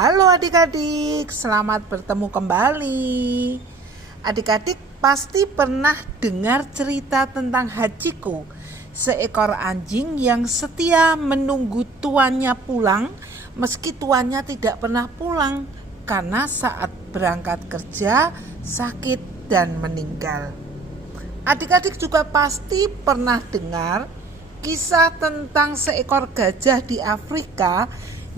Halo adik-adik, selamat bertemu kembali. Adik-adik pasti pernah dengar cerita tentang Hachiko, seekor anjing yang setia menunggu tuannya pulang meski tuannya tidak pernah pulang karena saat berangkat kerja sakit dan meninggal. Adik-adik juga pasti pernah dengar kisah tentang seekor gajah di Afrika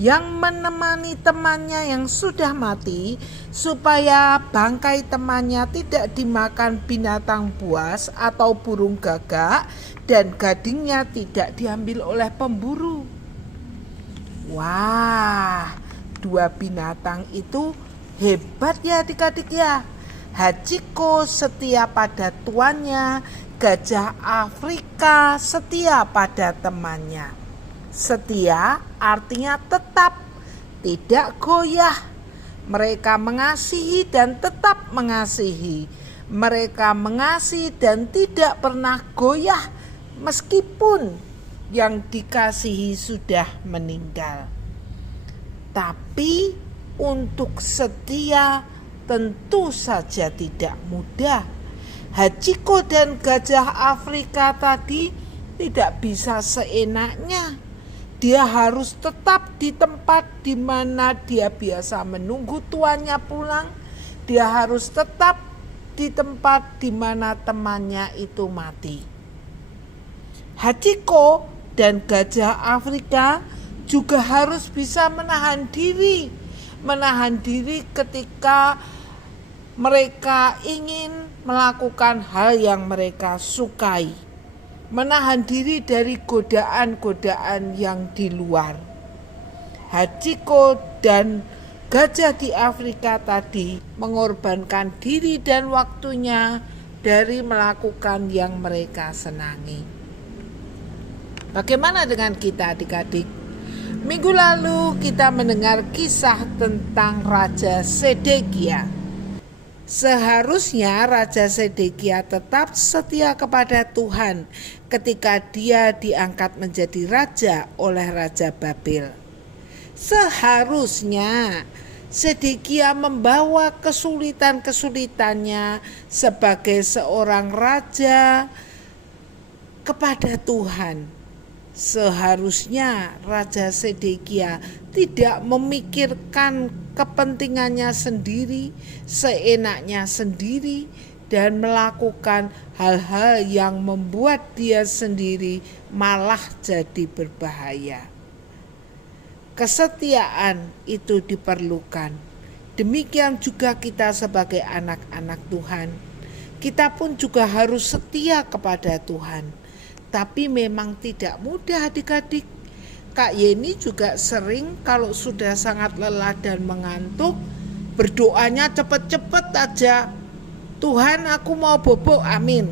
yang menemani temannya yang sudah mati supaya bangkai temannya tidak dimakan binatang buas atau burung gagak dan gadingnya tidak diambil oleh pemburu. Wah, dua binatang itu hebat ya adik-adik ya. Hachiko setia pada tuannya, gajah Afrika setia pada temannya. Setia artinya tetap, tidak goyah. Mereka mengasihi dan tetap mengasihi. Mereka mengasihi dan tidak pernah goyah meskipun yang dikasihi sudah meninggal. Tapi untuk setia tentu saja tidak mudah. Hachiko dan gajah Afrika tadi tidak bisa seenaknya. Dia harus tetap di tempat di mana dia biasa menunggu tuannya pulang. Dia harus tetap di tempat di mana temannya itu mati. Hachiko dan gajah Afrika juga harus bisa menahan diri. Menahan diri ketika mereka ingin melakukan hal yang mereka sukai. Menahan diri dari godaan-godaan yang di luar. Hachiko dan gajah di Afrika tadi mengorbankan diri dan waktunya dari melakukan yang mereka senangi. Bagaimana dengan kita adik-adik? Minggu lalu kita mendengar kisah tentang Raja Sedekia. Seharusnya Raja Sedekia tetap setia kepada Tuhan ketika dia diangkat menjadi raja oleh Raja Babel. Seharusnya Sedekia membawa kesulitan-kesulitannya sebagai seorang raja kepada Tuhan. Seharusnya Raja Sedekia tidak memikirkan kepentingannya sendiri, seenaknya sendiri, dan melakukan hal-hal yang membuat dia sendiri malah jadi berbahaya. Kesetiaan itu diperlukan. Demikian juga kita sebagai anak-anak Tuhan. Kita pun juga harus setia kepada Tuhan. Tapi memang tidak mudah adik-adik. Kak Yeni juga sering kalau sudah sangat lelah dan mengantuk, berdoanya cepet-cepet aja. Tuhan aku mau bobo, amin.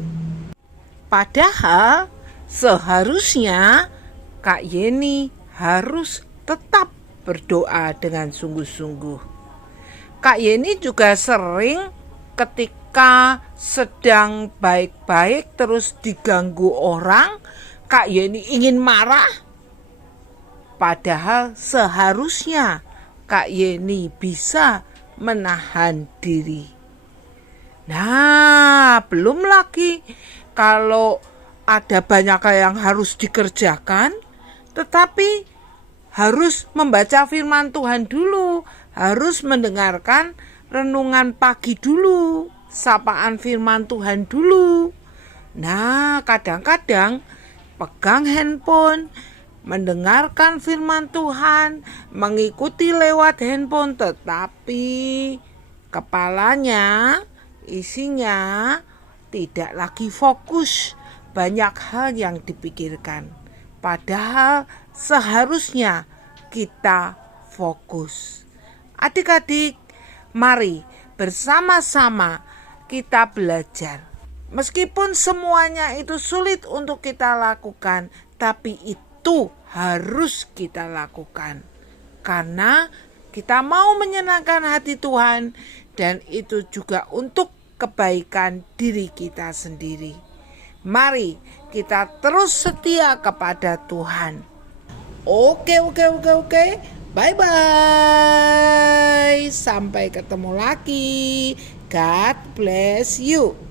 Padahal seharusnya Kak Yeni harus tetap berdoa dengan sungguh-sungguh. Kak Yeni juga sering ketika sedang baik-baik terus diganggu orang, Kak Yeni ingin marah. Padahal seharusnya Kak Yeni bisa menahan diri. Nah, belum lagi kalau ada banyak yang harus dikerjakan, tetapi harus membaca firman Tuhan dulu, harus mendengarkan renungan pagi dulu, sapaan firman Tuhan dulu. Nah, kadang-kadang pegang handphone, mendengarkan firman Tuhan, mengikuti lewat handphone, tetapi kepalanya, isinya tidak lagi fokus. Banyak hal yang dipikirkan. Padahal seharusnya kita fokus. Adik-adik, mari bersama-sama kita belajar. Meskipun semuanya itu sulit untuk kita lakukan, tapi itu harus kita lakukan. Karena kita mau menyenangkan hati Tuhan dan itu juga untuk kebaikan diri kita sendiri. Mari kita terus setia kepada Tuhan. Oke. Bye-bye. Sampai ketemu lagi. God bless you.